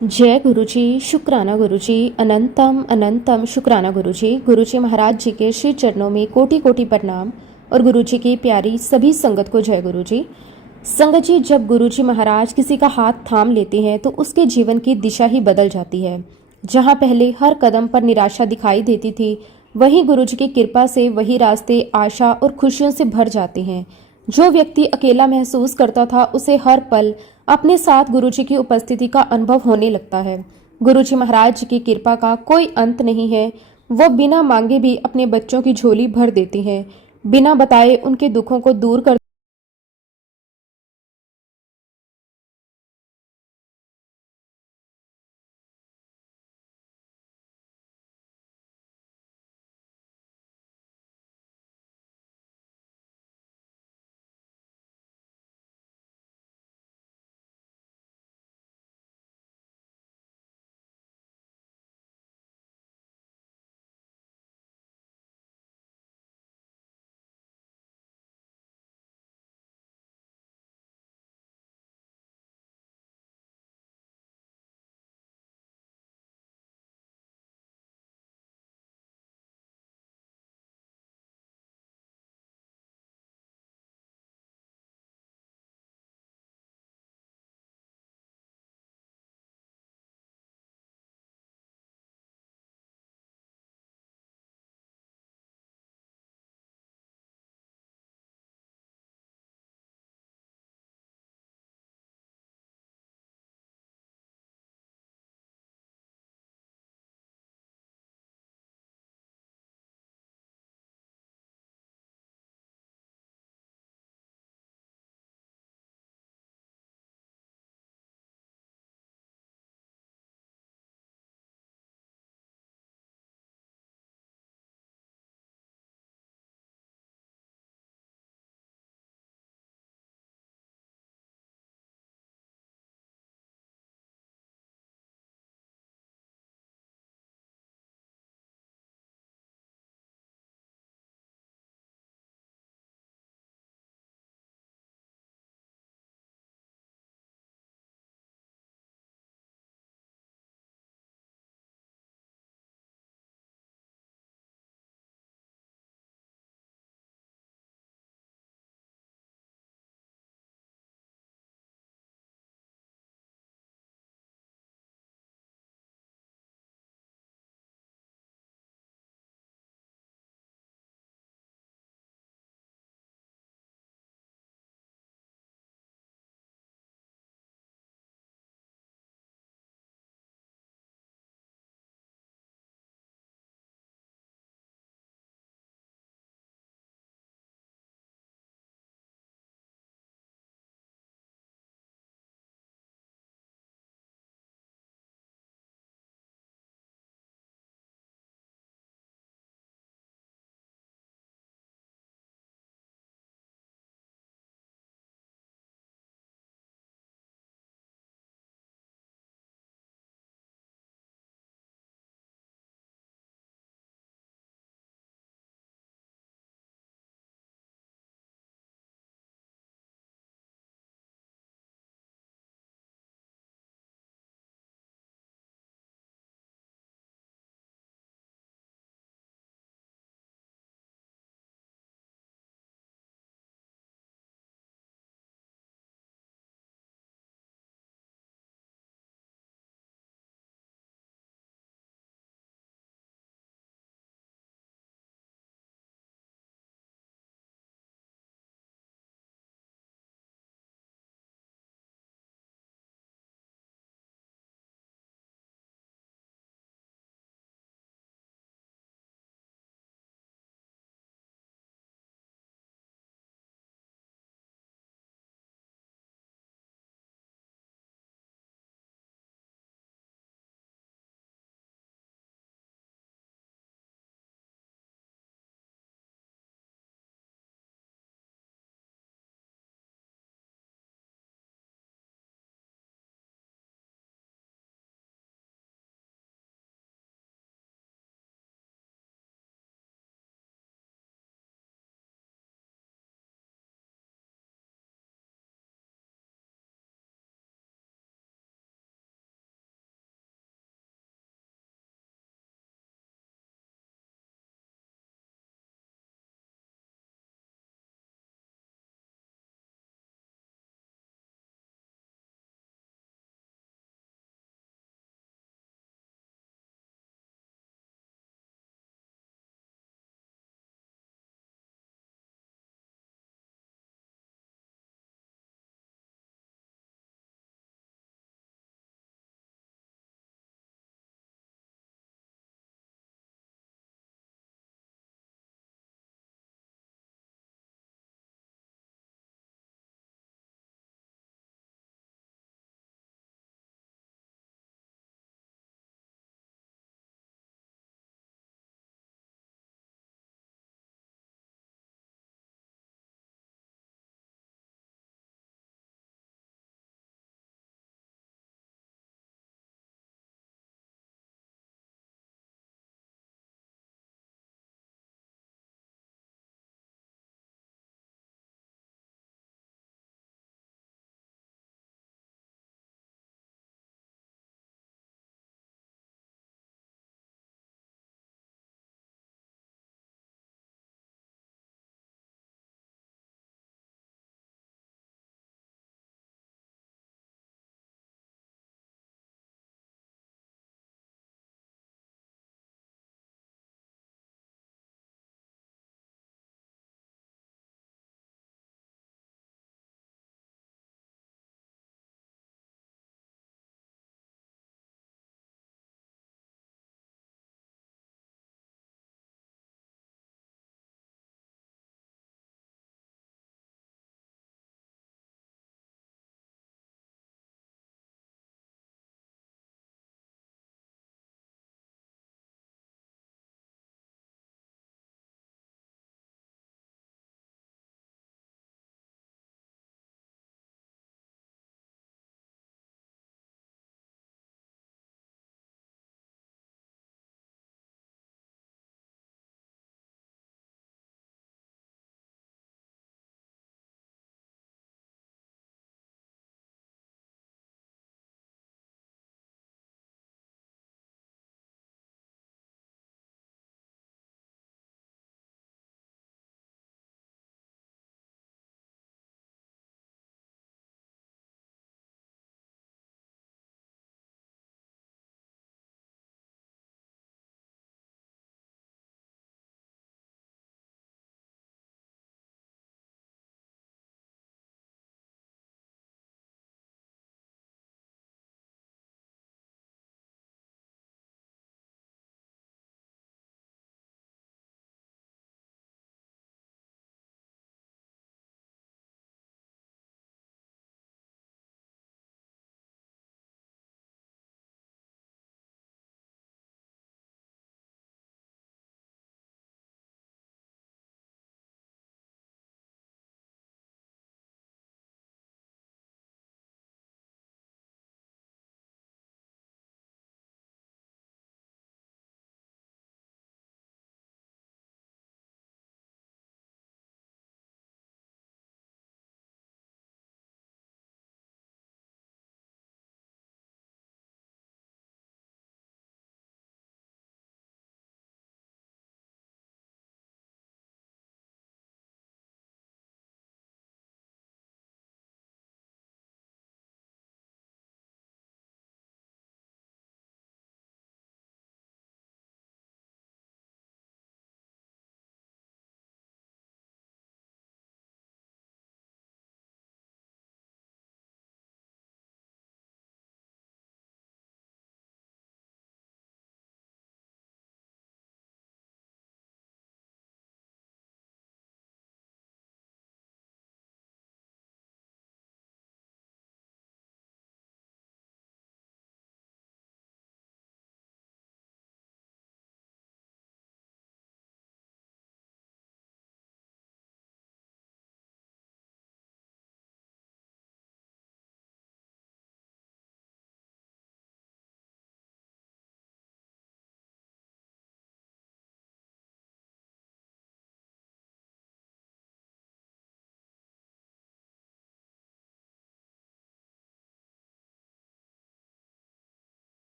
जय गुरुजी, शुक्राना गुरुजी, अनंतम अनंतम शुक्राना गुरुजी। गुरुजी महाराज जी के श्री चरणों में कोटि कोटि प्रणाम और गुरुजी की प्यारी सभी संगत को जय गुरुजी। संगत जी, जब गुरुजी महाराज किसी का हाथ थाम लेते हैं तो उसके जीवन की दिशा ही बदल जाती है। जहाँ पहले हर कदम पर निराशा दिखाई देती थी, वहीं गुरुजी की कृपा से वही रास्ते आशा और खुशियों से भर जाते हैं। जो व्यक्ति अकेला महसूस करता था, उसे हर पल अपने साथ गुरुजी की उपस्थिति का अनुभव होने लगता है। गुरुजी महाराज जी की कृपा का कोई अंत नहीं है। वो बिना मांगे भी अपने बच्चों की झोली भर देते हैं, बिना बताए उनके दुखों को दूर कर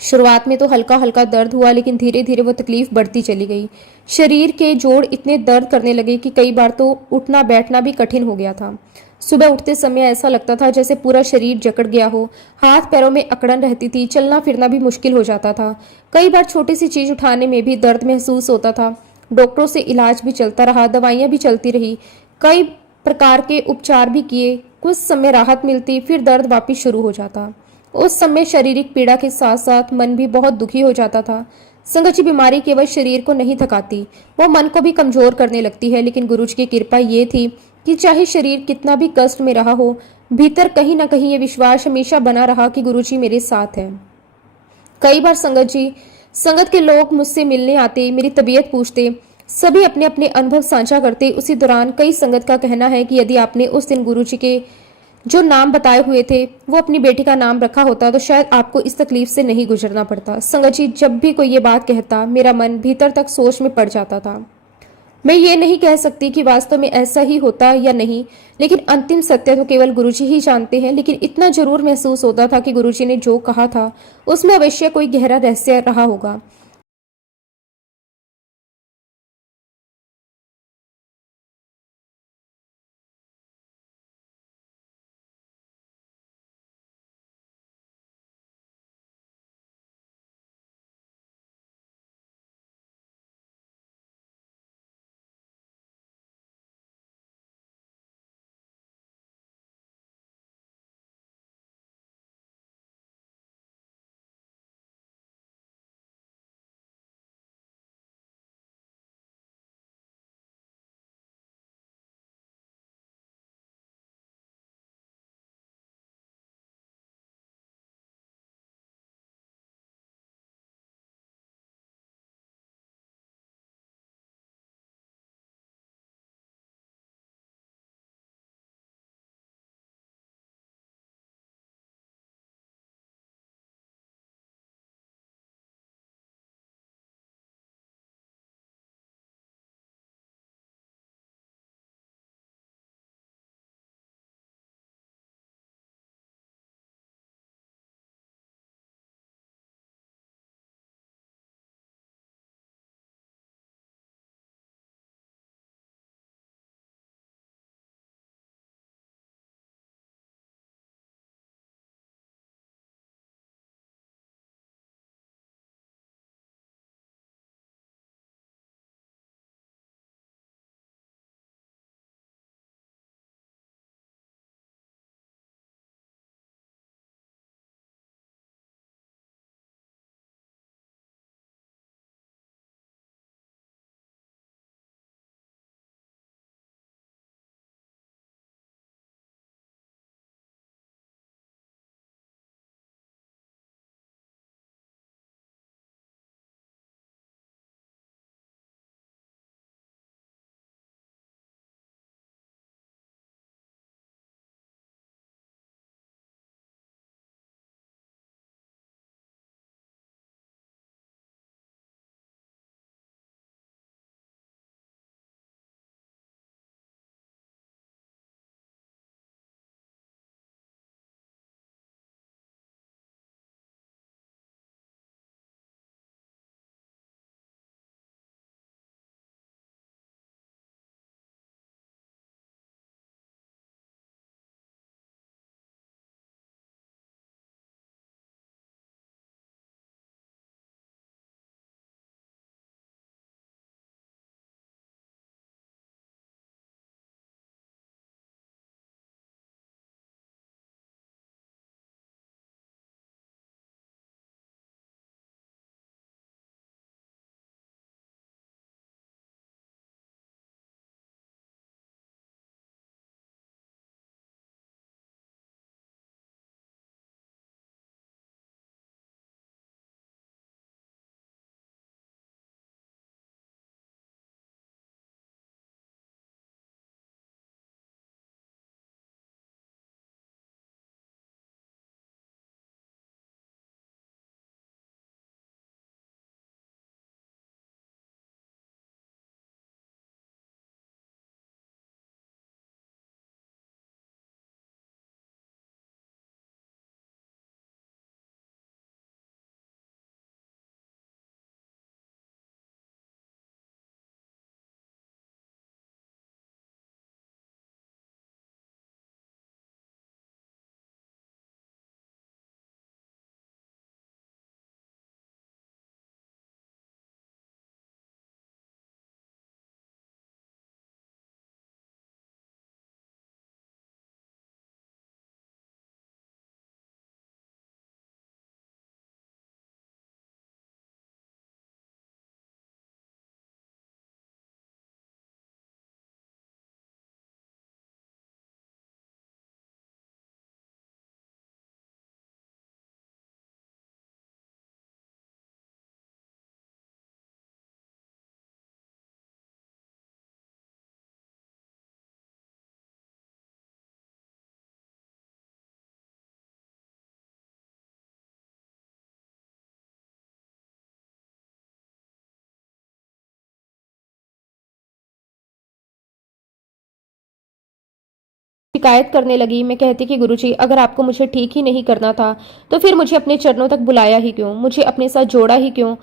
शुरुआत में तो हल्का हल्का दर्द हुआ, लेकिन धीरे धीरे वो तकलीफ बढ़ती चली गई। शरीर के जोड़ इतने दर्द करने लगे कि कई बार तो उठना बैठना भी कठिन हो गया था। सुबह उठते समय ऐसा लगता था जैसे पूरा शरीर जकड़ गया हो। हाथ पैरों में अकड़न रहती थी, चलना फिरना भी मुश्किल हो जाता था। कई बार छोटी सी चीज उठाने में भी दर्द महसूस होता था। डॉक्टरों से इलाज भी चलता रहा, दवाइयां भी चलती रही, कई प्रकार के उपचार भी किए। कुछ समय राहत मिलती, फिर दर्द वापिस शुरू हो जाता। उस समय शारीरिक पीड़ा के साथ साथ मन भी बहुत दुखी हो जाता था। संगत की बीमारी केवल शरीर को नहीं थकाती, वो मन को भी कमजोर करने लगती है। लेकिन गुरुजी की कृपा ये थी कि चाहे शरीर कितना भी कष्ट में रहा हो, भीतर कहीं ना कहीं ये विश्वास हमेशा बना रहा कि गुरुजी मेरे साथ है। कई बार संगत के लोग मुझसे मिलने आते, मेरी तबीयत पूछते, सभी अपने अपने अनुभव साझा करते। उसी दौरान कई संगत का कहना है कि यदि आपने उस दिन गुरुजी के जो नाम बताए हुए थे वो अपनी बेटी का नाम रखा होता तो शायद आपको इस तकलीफ से नहीं गुजरना पड़ता। संगत जी, जब भी कोई ये बात कहता, मेरा मन भीतर तक सोच में पड़ जाता था। मैं ये नहीं कह सकती कि वास्तव में ऐसा ही होता या नहीं, लेकिन अंतिम सत्य तो केवल गुरुजी ही जानते हैं। लेकिन इतना जरूर महसूस होता था कि गुरुजी ने जो कहा था उसमें अवश्य कोई गहरा रहस्य रहा होगा। शिकायत करने लगी। मैं कहती कि गुरुजी, अगर आपको मुझे ठीक ही नहीं करना था तो फिर मुझे अपने चरणों तक बुलाया ही क्यों, मुझे अपने साथ जोड़ा ही क्यों,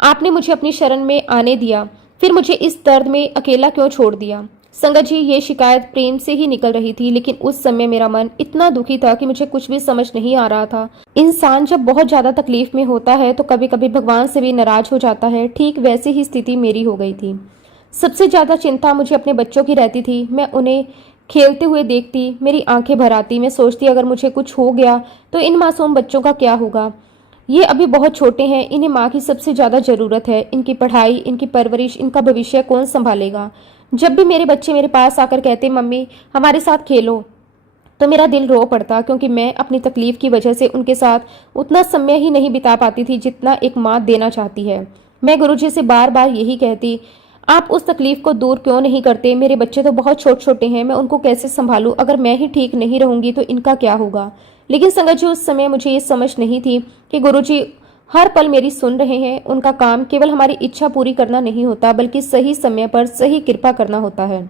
आपने मुझे अपनी शरण में आने दिया, फिर मुझे इस दर्द में अकेला क्यों छोड़ दिया। संगत जी, ये शिकायत प्रेम से ही निकल रही थी, लेकिन उस समय मेरा मन इतना दुखी था कि मुझे कुछ भी समझ नहीं आ रहा था। इंसान जब बहुत ज्यादा तकलीफ में होता है तो कभी कभी भगवान से भी नाराज हो जाता है। ठीक वैसी ही स्थिति मेरी हो गई थी। सबसे ज्यादा चिंता मुझे अपने बच्चों की रहती थी। मैं उन्हें खेलते हुए देखती, मेरी आंखें भर आती। मैं सोचती, अगर मुझे कुछ हो गया तो इन मासूम बच्चों का क्या होगा। ये अभी बहुत छोटे हैं, इन्हें माँ की सबसे ज्यादा जरूरत है। इनकी पढ़ाई, इनकी परवरिश, इनका भविष्य कौन संभालेगा। जब भी मेरे बच्चे मेरे पास आकर कहते, मम्मी हमारे साथ खेलो, तो मेरा दिल रो पड़ता, क्योंकि मैं अपनी तकलीफ की वजह से उनके साथ उतना समय ही नहीं बिता पाती थी जितना एक माँ देना चाहती है। मैं गुरुजी से बार बार यही कहती, आप उस तकलीफ को दूर क्यों नहीं करते। मेरे बच्चे तो बहुत छोटे छोटे हैं, मैं उनको कैसे संभालूं। अगर मैं ही ठीक नहीं रहूंगी तो इनका क्या होगा। लेकिन संगत जी, उस समय मुझे ये समझ नहीं थी कि गुरुजी हर पल मेरी सुन रहे हैं। उनका काम केवल हमारी इच्छा पूरी करना नहीं होता, बल्कि सही समय पर सही कृपा करना होता है।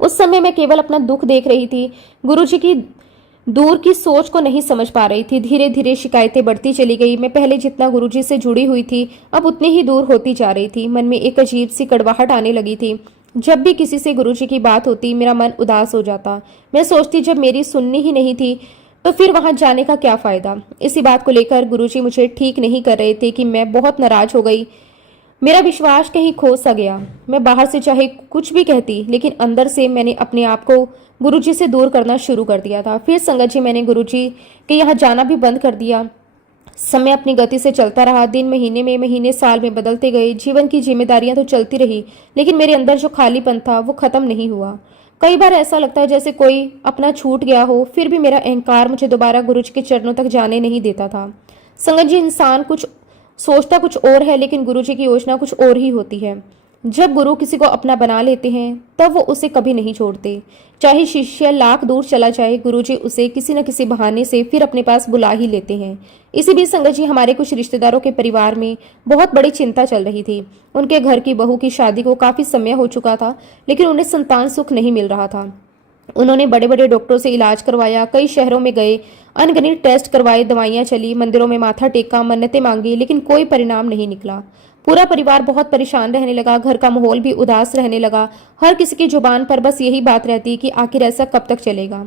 उस समय मैं केवल अपना दुख देख रही थी, गुरुजी की दूर की सोच को नहीं समझ पा रही थी। धीरे धीरे शिकायतें बढ़ती चली गई। मैं पहले जितना गुरुजी से जुड़ी हुई थी अब उतनी ही दूर होती जा रही थी। मन में एक अजीब सी कड़वाहट आने लगी थी। जब भी किसी से गुरुजी की बात होती मेरा मन उदास हो जाता। मैं सोचती, जब मेरी सुननी ही नहीं थी तो फिर वहां जाने का क्या फायदा। इसी बात को लेकर गुरुजी मुझे ठीक नहीं कर रहे थे कि मैं बहुत नाराज हो गई। मेरा विश्वास कहीं खो सा गया। मैं बाहर से चाहे कुछ भी कहती, लेकिन अंदर से मैंने अपने आप को गुरुजी से दूर करना शुरू कर दिया था। फिर संगत जी, मैंने गुरुजी के यहाँ जाना भी बंद कर दिया। समय अपनी गति से चलता रहा। दिन महीने में, महीने साल में बदलते गए। जीवन की जिम्मेदारियां तो चलती रही, लेकिन मेरे अंदर जो खालीपन था वो खत्म नहीं हुआ। कई बार ऐसा लगता है जैसे कोई अपना छूट गया हो, फिर भी मेरा अहंकार मुझे दोबारा गुरुजी के चरणों तक जाने नहीं देता था। संगत जी, इंसान कुछ सोचता कुछ और है, लेकिन गुरुजी की योजना कुछ और ही होती है। जब गुरु किसी को अपना बना लेते हैं तब वो उसे कभी नहीं छोड़ते। चाहे शिष्य लाख दूर चला जाए, गुरुजी उसे किसी न किसी बहाने से फिर अपने पास बुला ही लेते हैं। इसी बीच संगत जी, हमारे कुछ रिश्तेदारों के परिवार में बहुत बड़ी चिंता चल रही थी। उनके घर की बहू की शादी को काफी समय हो चुका था, लेकिन उन्हें संतान सुख नहीं मिल रहा था। उन्होंने बड़े बड़े डॉक्टरों से इलाज करवाया, कई शहरों में गए, अनगिनत टेस्ट करवाए, दवाइयां चली, मंदिरों में माथा टेका, मन्नतें मांगी, लेकिन कोई परिणाम नहीं निकला। पूरा परिवार बहुत परेशान रहने लगा। घर का माहौल भी उदास रहने लगा। हर किसी की जुबान पर बस यही बात रहती कि आखिर ऐसा कब तक चलेगा।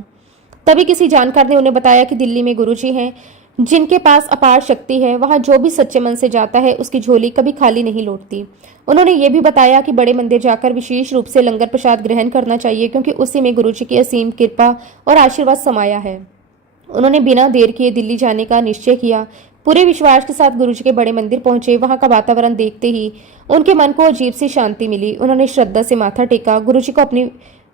तभी किसी जानकार ने उन्हें बताया कि दिल्ली में गुरुजी हैं जिनके पास अपार शक्ति है। वहां जो भी सच्चे मन से जाता है उसकी झोली कभी खाली नहीं लौटती। उन्होंने ये भी बताया कि बड़े मंदिर जाकर विशेष रूप से लंगर प्रसाद ग्रहण करना चाहिए, क्योंकि उसी में गुरुजी की असीम कृपा और आशीर्वाद समाया है। उन्होंने बिना देर किए दिल्ली जाने का निश्चय किया। पूरे विश्वास के साथ गुरुजी के बड़े मंदिर पहुंचे। वहां का वातावरण देखते ही उनके मन को अजीब सी शांति मिली। उन्होंने श्रद्धा से माथा टेका, गुरुजी को अपनी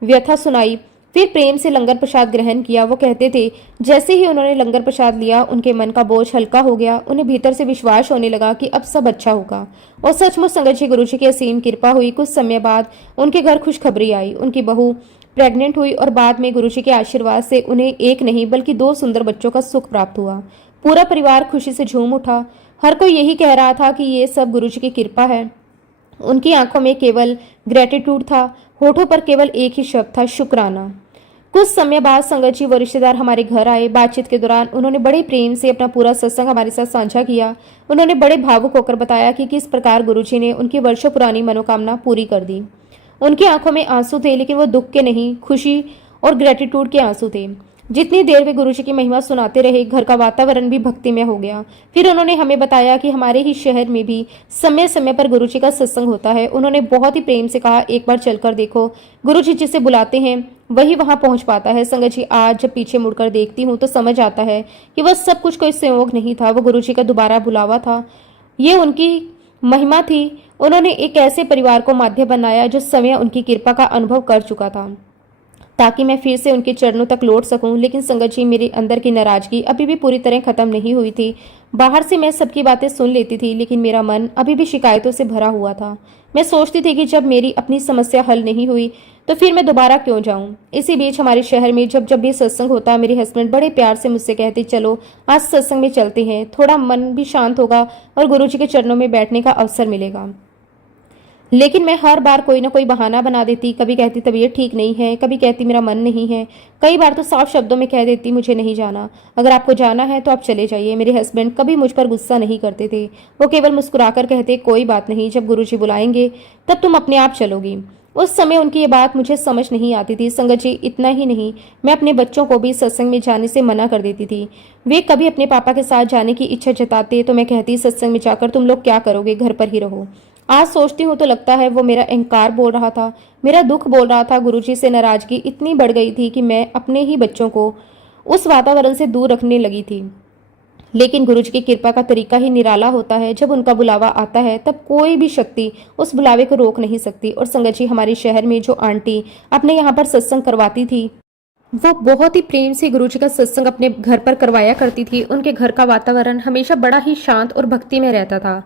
व्यथा सुनाई, फिर प्रेम से लंगर प्रसाद ग्रहण किया। वो कहते थे, जैसे ही उन्होंने लंगर प्रसाद लिया उनके मन का बोझ हल्का हो गया। उन्हें भीतर से विश्वास होने लगा कि अब सब अच्छा होगा। और सचमुच संगत जी, गुरुजी की असीम कृपा हुई। कुछ समय बाद उनके घर खुशखबरी आई। उनकी बहू प्रेग्नेंट हुई और बाद में गुरुजी के आशीर्वाद से उन्हें एक नहीं बल्कि 2 सुंदर बच्चों का सुख प्राप्त हुआ। पूरा परिवार खुशी से झूम उठा। हर कोई यही कह रहा था कि ये सब गुरुजी की कृपा है। उनकी आंखों में केवल ग्रेटिट्यूड था, होठों पर केवल एक ही शब्द था, शुक्राना। कुछ समय बाद संगत जी व रिश्तेदार हमारे घर आए। बातचीत के दौरान उन्होंने बड़े प्रेम से अपना पूरा सत्संग हमारे साथ साझा किया। उन्होंने बड़े भावुक होकर बताया कि किस प्रकार गुरुजी ने उनकी वर्षों पुरानी मनोकामना पूरी कर दी। उनकी आंखों में आंसू थे, लेकिन वो दुख के नहीं, खुशी और ग्रेटिट्यूड के आंसू थे। जितनी देर वे गुरुजी की महिमा सुनाते रहे, घर का वातावरण भी भक्तिमय हो गया। फिर उन्होंने हमें बताया कि हमारे ही शहर में भी समय समय पर गुरुजी का सत्संग होता है। उन्होंने बहुत ही प्रेम से कहा, एक बार चलकर देखो, गुरुजी जिसे बुलाते हैं वही वहां पहुंच पाता है। संगत जी, आज जब पीछे मुड़कर देखती हूँ तो समझ आता है कि वह सब कुछ कोई संयोग नहीं था, वो गुरुजी का दोबारा बुलावा था। ये उनकी महिमा थी। उन्होंने एक ऐसे परिवार को माध्य बनाया जो समय उनकी कृपा का अनुभव कर चुका था, ताकि मैं फिर से उनके चरणों तक लौट सकूं। लेकिन संगत जी, मेरे अंदर की नाराजगी अभी भी पूरी तरह खत्म नहीं हुई थी। बाहर से मैं सबकी बातें सुन लेती थी, लेकिन मेरा मन अभी भी शिकायतों से भरा हुआ था। मैं सोचती थी कि जब मेरी अपनी समस्या हल नहीं हुई तो फिर मैं दोबारा क्यों जाऊं। इसी बीच हमारे शहर में जब जब भी सत्संग होता, मेरे हस्बैंड बड़े प्यार से मुझसे कहते, चलो आज सत्संग में चलते हैं, थोड़ा मन भी शांत होगा और गुरुजी के चरणों में बैठने का अवसर मिलेगा। लेकिन मैं हर बार कोई ना कोई बहाना बना देती। कभी कहती तबीयत ठीक नहीं है, कभी कहती मेरा मन नहीं है, कई बार तो साफ शब्दों में कह देती मुझे नहीं जाना। अगर आपको जाना है तो आप चले जाइए। मेरे हस्बैंड कभी मुझ पर गुस्सा नहीं करते थे। वो केवल मुस्कुराकर कहते, कोई बात नहीं, जब गुरुजी बुलाएंगे तब तुम अपने आप चलोगी। उस समय उनकी ये बात मुझे समझ नहीं आती थी। संगत जी, इतना ही नहीं, मैं अपने बच्चों को भी सत्संग में जाने से मना कर देती थी। वे कभी अपने पापा के साथ जाने की इच्छा जताते तो मैं कहती, सत्संग में जाकर तुम लोग क्या करोगे, घर पर ही रहो। आज सोचती हूँ तो लगता है वो मेरा अहंकार बोल रहा था, मेरा दुख बोल रहा था। गुरुजी से नाराजगी इतनी बढ़ गई थी कि मैं अपने ही बच्चों को उस वातावरण से दूर रखने लगी थी। लेकिन गुरुजी की कृपा का तरीका ही निराला होता है। जब उनका बुलावा आता है तब कोई भी शक्ति उस बुलावे को रोक नहीं सकती। और संगत जी, हमारे शहर में जो आंटी अपने यहाँ पर सत्संग करवाती थी, वो बहुत ही प्रेम से गुरुजी का सत्संग अपने घर पर करवाया करती थी। उनके घर का वातावरण हमेशा बड़ा ही शांत और भक्ति में रहता था।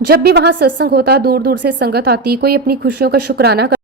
जब भी वहां सत्संग होता, दूर दूर से संगत आती, कोई अपनी खुशियों का शुक्राना कर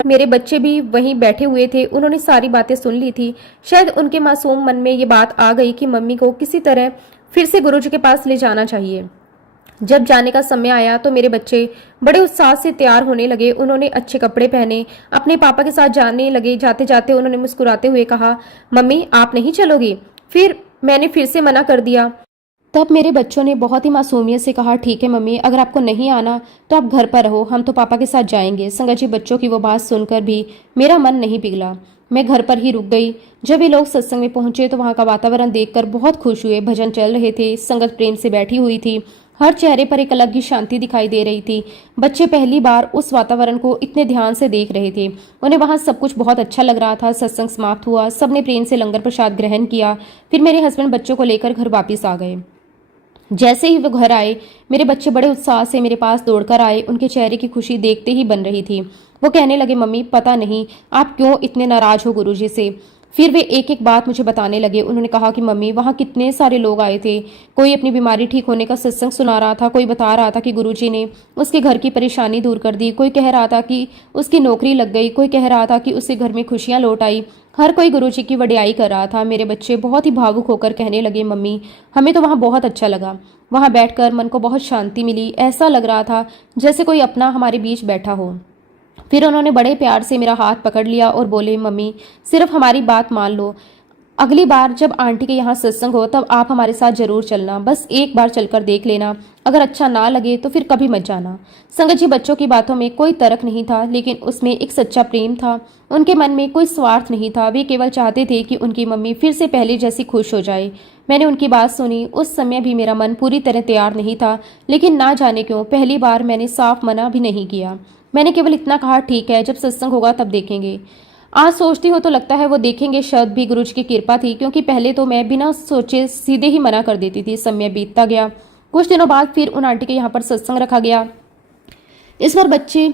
मेरे बच्चे भी वहीं बैठे हुए थे। उन्होंने सारी बातें सुन ली थी। शायद उनके मासूम मन में ये बात आ गई कि मम्मी को किसी तरह फिर से गुरुजी के पास ले जाना चाहिए। जब जाने का समय आया तो मेरे बच्चे बड़े उत्साह से तैयार होने लगे। उन्होंने अच्छे कपड़े पहने, अपने पापा के साथ जाने लगे। जाते जाते उन्होंने मुस्कुराते हुए कहा, मम्मी आप नहीं चलोगी? फिर मैंने फिर से मना कर दिया। तब मेरे बच्चों ने बहुत ही मासूमियत से कहा, ठीक है मम्मी, अगर आपको नहीं आना तो आप घर पर रहो, हम तो पापा के साथ जाएंगे। संगत जी, बच्चों की वो बात सुनकर भी मेरा मन नहीं पिघला। मैं घर पर ही रुक गई। जब ये लोग सत्संग में पहुंचे तो वहां का वातावरण देखकर बहुत खुश हुए। भजन चल रहे थे, संगत प्रेम से बैठी हुई थी, हर चेहरे पर एक अलग ही शांति दिखाई दे रही थी। बच्चे पहली बार उस वातावरण को इतने ध्यान से देख रहे थे। उन्हें वहां सब कुछ बहुत अच्छा लग रहा था। सत्संग समाप्त हुआ, सबने प्रेम से लंगर प्रसाद ग्रहण किया। फिर मेरे हस्बैंड बच्चों को लेकर घर वापिस आ गए। जैसे ही वो घर आए, मेरे बच्चे बड़े उत्साह से मेरे पास दौड़कर आए। उनके चेहरे की खुशी देखते ही बन रही थी। वो कहने लगे, मम्मी पता नहीं आप क्यों इतने नाराज हो गुरुजी से। फिर वे एक एक बात मुझे बताने लगे। उन्होंने कहा कि मम्मी, वहाँ कितने सारे लोग आए थे। कोई अपनी बीमारी ठीक होने का सत्संग सुना रहा था, कोई बता रहा था कि गुरुजी ने उसके घर की परेशानी दूर कर दी, कोई कह रहा था कि उसकी नौकरी लग गई, कोई कह रहा था कि उसके घर में खुशियां लौट आई। हर कोई गुरुजी की वडियाई कर रहा था। मेरे बच्चे बहुत ही भावुक होकर कहने लगे, मम्मी हमें तो वहाँ बहुत अच्छा लगा। वहाँ बैठकर मन को बहुत शांति मिली। ऐसा लग रहा था जैसे कोई अपना हमारे बीच बैठा हो। फिर उन्होंने बड़े प्यार से मेरा हाथ पकड़ लिया और बोले, मम्मी सिर्फ हमारी बात मान लो। अगली बार जब आंटी के यहाँ सत्संग हो तब आप हमारे साथ जरूर चलना। बस एक बार चलकर देख लेना, अगर अच्छा ना लगे तो फिर कभी मत जाना। संगत जी, बच्चों की बातों में कोई तर्क नहीं था, लेकिन उसमें एक सच्चा प्रेम था। उनके मन में कोई स्वार्थ नहीं था। वे केवल चाहते थे कि उनकी मम्मी फिर से पहले जैसी खुश हो जाए। मैंने उनकी बात सुनी। उस समय भी मेरा मन पूरी तरह तैयार नहीं था, लेकिन ना जाने क्यों पहली बार मैंने साफ मना भी नहीं किया। मैंने केवल इतना कहा, ठीक है, जब सत्संग होगा तब देखेंगे। आज सोचती हूँ तो लगता है वो देखेंगे शब्द भी गुरुजी की कृपा थी, क्योंकि पहले तो मैं बिना सोचे सीधे ही मना कर देती थी। समय बीतता गया। कुछ दिनों बाद फिर उन आंटी के यहाँ पर सत्संग रखा गया। इस बार बच्चे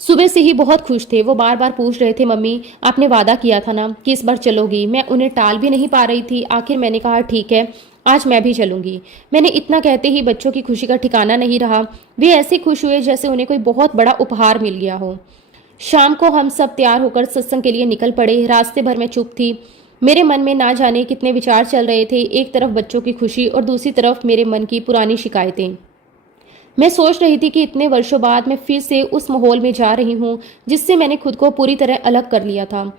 सुबह से ही बहुत खुश थे। वो बार बार पूछ रहे थे, मम्मी आपने वादा किया था ना कि इस बार चलोगी। मैं उन्हें टाल भी नहीं पा रही थी। आखिर मैंने कहा, ठीक है, आज मैं भी चलूंगी। मैंने इतना कहते ही बच्चों की खुशी का ठिकाना नहीं रहा। वे ऐसे खुश हुए जैसे उन्हें कोई बहुत बड़ा उपहार मिल गया हो। शाम को हम सब तैयार होकर सत्संग के लिए निकल पड़े। रास्ते भर मैं चुप थी। मेरे मन में ना जाने कितने विचार चल रहे थे। एक तरफ बच्चों की खुशी और दूसरी तरफ मेरे मन की पुरानी शिकायतें। मैं सोच रही थी कि इतने वर्षों बाद मैं फिर से उस माहौल में जा रही हूँ जिससे मैंने खुद को पूरी तरह अलग कर लिया था।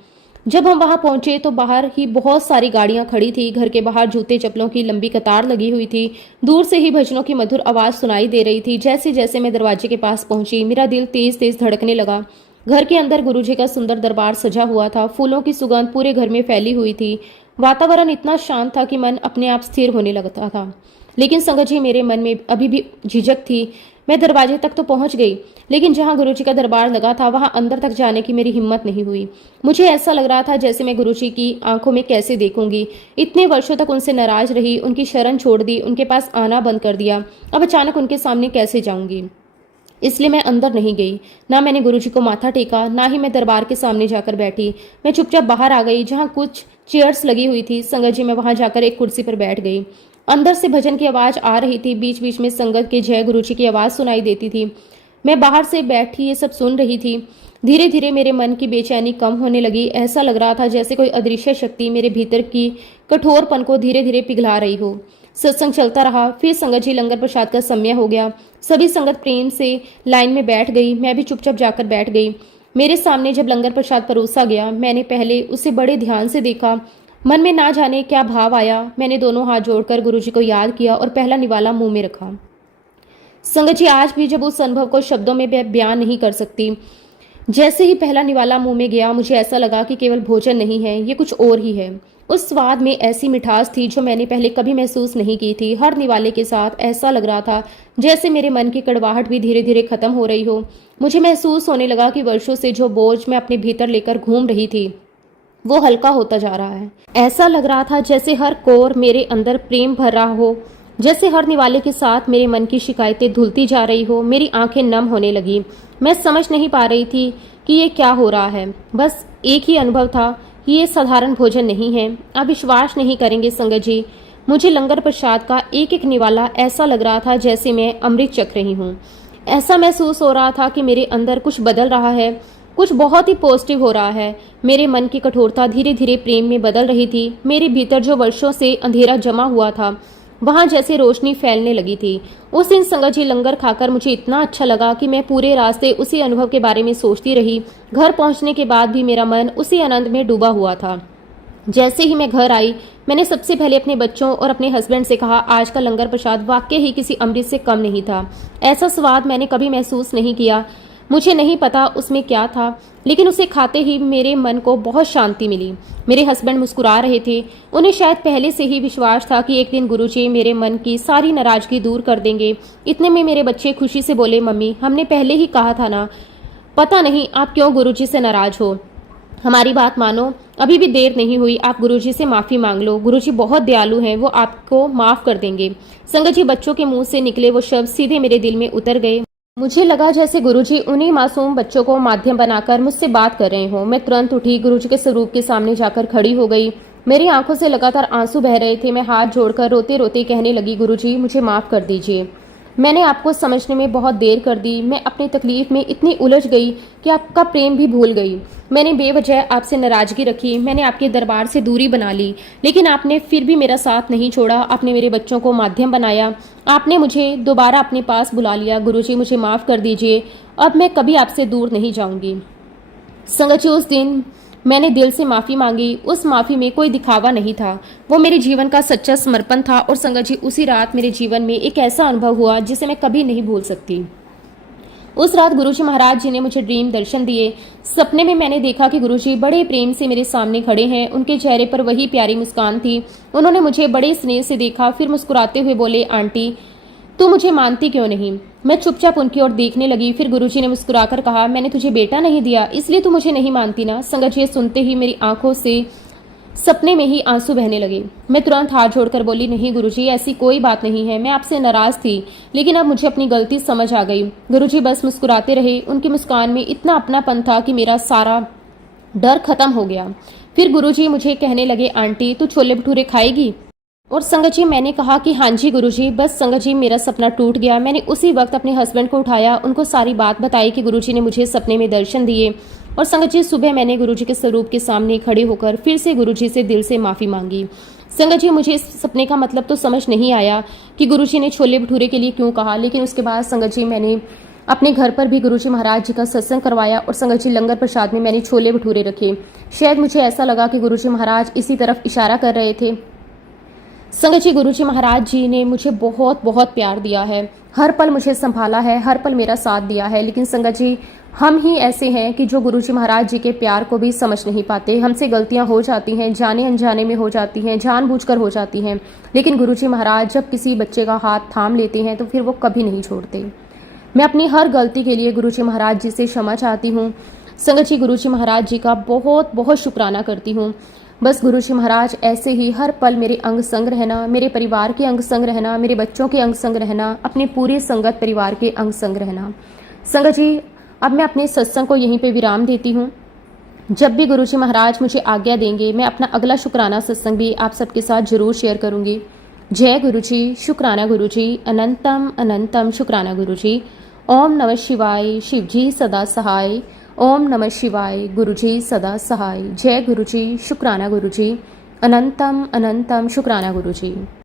जब हम वहां पहुंचे तो बाहर ही बहुत सारी गाड़ियां खड़ी थी। घर के बाहर जूते चप्पलों की लंबी कतार लगी हुई थी। दूर से ही भजनों की मधुर आवाज सुनाई दे रही थी। जैसे जैसे मैं दरवाजे के पास पहुंची, मेरा दिल तेज तेज धड़कने लगा। घर के अंदर गुरुजी का सुंदर दरबार सजा हुआ था। फूलों की सुगंध पूरे घर में फैली हुई थी। वातावरण इतना शांत था कि मन अपने आप स्थिर होने लगता था। लेकिन संगत जी, मेरे मन में अभी भी झिझक थी। मैं दरवाजे तक तो पहुंच गई, लेकिन जहां गुरुजी का दरबार लगा था वहां अंदर तक जाने की मेरी हिम्मत नहीं हुई। मुझे ऐसा लग रहा था जैसे मैं गुरुजी की आंखों में कैसे देखूंगी। इतने वर्षों तक उनसे नाराज रही, उनकी शरण छोड़ दी, उनके पास आना बंद कर दिया, अब अचानक उनके सामने कैसे जाऊंगी। इसलिए मैं अंदर नहीं गई। ना मैंने गुरुजी को माथा टेका, ना ही मैं दरबार के सामने जाकर बैठी। मैं चुपचाप बाहर आ गई, जहां कुछ चेयर्स लगी हुई थी। संगत जी मैं वहां जाकर एक कुर्सी पर बैठ गई। अंदर से भजन की आवाज आ रही थी, बीच बीच में संगत के जय गुरुजी की आवाज सुनाई देती थी। मैं बाहर से बैठी ये सब सुन रही थी। धीरे धीरे मेरे मन की बेचैनी कम होने लगी। ऐसा लग रहा था जैसे कोई अदृश्य शक्ति मेरे भीतर की कठोरपन को धीरे धीरे पिघला रही हो। सत्संग चलता रहा। फिर संगत जी लंगर प्रसाद का समय हो गया। सभी संगत प्रेम से लाइन में बैठ गई। मैं भी चुपचाप जाकर बैठ गई। मेरे सामने जब लंगर प्रसाद परोसा गया, मैंने पहले उसे बड़े ध्यान से देखा। मन में ना जाने क्या भाव आया। मैंने दोनों हाथ जोड़कर गुरुजी को याद किया और पहला निवाला मुंह में रखा। संगत जी आज भी जब उस अनुभव को शब्दों में बयान नहीं कर सकती। जैसे ही पहला निवाला मुंह में गया, मुझे ऐसा लगा कि केवल भोजन नहीं है, ये कुछ और ही है। उस स्वाद में ऐसी मिठास थी जो मैंने पहले कभी महसूस नहीं की थी। हर निवाले के साथ ऐसा लग रहा था जैसे मेरे मन की कड़वाहट भी धीरे धीरे खत्म हो रही हो। मुझे महसूस होने लगा कि वर्षों से जो बोझ मैं अपने भीतर लेकर घूम रही थी वो हल्का होता जा रहा है। ऐसा लग रहा था जैसे हर कोर मेरे अंदर प्रेम भर रहा हो, जैसे हर निवाले के साथ मेरे मन की शिकायतें धुलती जा रही हो। मेरी आंखें नम होने लगी। मैं समझ नहीं पा रही थी कि ये क्या हो रहा है। बस एक ही अनुभव था कि ये साधारण भोजन नहीं है। आप विश्वास नहीं करेंगे संगत जी, मुझे लंगर प्रसाद का एक एक निवाला ऐसा लग रहा था जैसे मैं अमृत चख रही हूँ। ऐसा महसूस हो रहा था कि मेरे अंदर कुछ बदल रहा है, कुछ बहुत ही पॉजिटिव हो रहा है। मेरे मन की कठोरता धीरे धीरे प्रेम में बदल रही थी। मेरे भीतर जो वर्षों से अंधेरा जमा हुआ था वहां जैसे रोशनी फैलने लगी थी। उस दिन संगत जी लंगर खाकर मुझे इतना अच्छा लगा कि मैं पूरे रास्ते उसी अनुभव के बारे में सोचती रही। घर पहुंचने के बाद भी मेरा मन उसी आनंद में डूबा हुआ था। जैसे ही मैं घर आई, मैंने सबसे पहले अपने बच्चों और अपने हस्बैंड से कहा, आज का लंगर प्रसाद वाकई ही किसी अमृत से कम नहीं था। ऐसा स्वाद मैंने कभी महसूस नहीं किया। मुझे नहीं पता उसमें क्या था, लेकिन उसे खाते ही मेरे मन को बहुत शांति मिली। मेरे हस्बैंड मुस्कुरा रहे थे। उन्हें शायद पहले से ही विश्वास था कि एक दिन गुरुजी मेरे मन की सारी नाराजगी दूर कर देंगे। इतने में मेरे बच्चे खुशी से बोले, मम्मी हमने पहले ही कहा था ना, पता नहीं आप क्यों गुरुजी से नाराज हो। हमारी बात मानो, अभी भी देर नहीं हुई, आप गुरुजी से माफी मांग लो। गुरुजी बहुत दयालु हैं, वो आपको माफ कर देंगे। संगत जी बच्चों के मुंह से निकले वो शब्द सीधे मेरे दिल में उतर गए। मुझे लगा जैसे गुरुजी उन्हीं मासूम बच्चों को माध्यम बनाकर मुझसे बात कर रहे हों। मैं तुरंत उठी, गुरुजी के स्वरूप के सामने जाकर खड़ी हो गई। मेरी आंखों से लगातार आंसू बह रहे थे। मैं हाथ जोड़कर रोते रोते कहने लगी, गुरुजी मुझे माफ कर दीजिए, मैंने आपको समझने में बहुत देर कर दी। मैं अपनी तकलीफ में इतनी उलझ गई कि आपका प्रेम भी भूल गई। मैंने बेवजह आपसे नाराजगी रखी, मैंने आपके दरबार से दूरी बना ली, लेकिन आपने फिर भी मेरा साथ नहीं छोड़ा। आपने मेरे बच्चों को माध्यम बनाया, आपने मुझे दोबारा अपने पास बुला लिया। गुरुजी मुझे माफ़ कर दीजिए, अब मैं कभी आपसे दूर नहीं जाऊंगी। संगत जी उस दिन मैंने दिल से माफ़ी मांगी। उस माफ़ी में कोई दिखावा नहीं था, वो मेरे जीवन का सच्चा समर्पण था। और संगत जी उसी रात मेरे जीवन में एक ऐसा अनुभव हुआ जिसे मैं कभी नहीं भूल सकती। उस रात गुरुजी महाराज जी ने मुझे ड्रीम दर्शन दिए। सपने में मैंने देखा कि गुरुजी बड़े प्रेम से मेरे सामने खड़े हैं। उनके चेहरे पर वही प्यारी मुस्कान थी। उन्होंने मुझे बड़े स्नेह से देखा, फिर मुस्कुराते हुए बोले, आंटी तू मुझे मानती क्यों नहीं। मैं चुपचाप उनकी ओर देखने लगी। फिर गुरुजी ने मुस्कुराकर कहा, मैंने तुझे बेटा नहीं दिया इसलिए तू मुझे नहीं मानती ना। संगत जी सुनते ही मेरी आंखों से सपने में ही आंसू बहने लगे। मैं तुरंत हाथ जोड़कर बोली, नहीं गुरुजी ऐसी कोई बात नहीं है, मैं आपसे नाराज थी, लेकिन अब मुझे अपनी गलती समझ आ गई। गुरुजी बस मुस्कुराते रहे। उनकी मुस्कान में इतना अपनापन था कि मेरा सारा डर खत्म हो गया। फिर गुरुजी मुझे कहने लगे, आंटी तू छोले भटूरे खाएगी। और संगत जी मैंने कहा कि हाँ जी गुरुजी। बस संगत जी मेरा सपना टूट गया। मैंने उसी वक्त अपने हस्बैंड को उठाया, उनको सारी बात बताई कि गुरुजी ने मुझे सपने में दर्शन दिए। और संगत जी सुबह मैंने गुरुजी के स्वरूप के सामने खड़े होकर फिर से गुरुजी से दिल से माफ़ी मांगी। संगत जी मुझे इस सपने का मतलब तो समझ नहीं आया कि गुरुजी ने छोले भटूरे के लिए क्यों कहा, लेकिन उसके बाद संगत जी मैंने अपने घर पर भी गुरुजी महाराज जी का सत्संग करवाया और संगत जी लंगर प्रसाद में मैंने छोले भटूरे रखे। शायद मुझे ऐसा लगा कि गुरुजी महाराज इसी तरफ इशारा कर रहे थे। संगत जी गुरुजी महाराज जी ने मुझे बहुत बहुत प्यार दिया है, हर पल मुझे संभाला है, हर पल मेरा साथ दिया है। लेकिन संगत जी हम ही ऐसे हैं कि जो गुरुजी महाराज जी के प्यार को भी समझ नहीं पाते। हमसे गलतियां हो जाती हैं, जाने अनजाने में हो जाती हैं, जानबूझकर हो जाती हैं, लेकिन गुरुजी महाराज जब किसी बच्चे का हाथ थाम लेते हैं तो फिर वो कभी नहीं छोड़ते। मैं अपनी हर गलती के लिए गुरुजी महाराज जी से क्षमा चाहती हूँ। संगत जी, गुरुजी महाराज जी का बहुत बहुत शुक्राना करती हूँ। बस गुरुजी महाराज ऐसे ही हर पल मेरे अंग संग रहना, मेरे परिवार के अंग संग रहना, मेरे बच्चों के अंग संग रहना, अपने पूरे संगत परिवार के अंग संग रहना। संगत जी, अब मैं अपने सत्संग को यहीं पे विराम देती हूँ। जब भी गुरुजी महाराज मुझे आज्ञा देंगे, मैं अपना अगला शुक्राना सत्संग भी आप सबके साथ जरूर शेयर करूंगी। जय गुरुजी, शुक्राना गुरुजी, अनंतम अनंतम शुक्राना गुरुजी। ओम नमः शिवाय, शिवजी सदा सहाय। ओम नमः शिवाय, गुरुजी सदा सहाय। जय गुरुजी, शुक्राना गुरुजी, अनंतम अनंतम शुक्राना गुरुजी।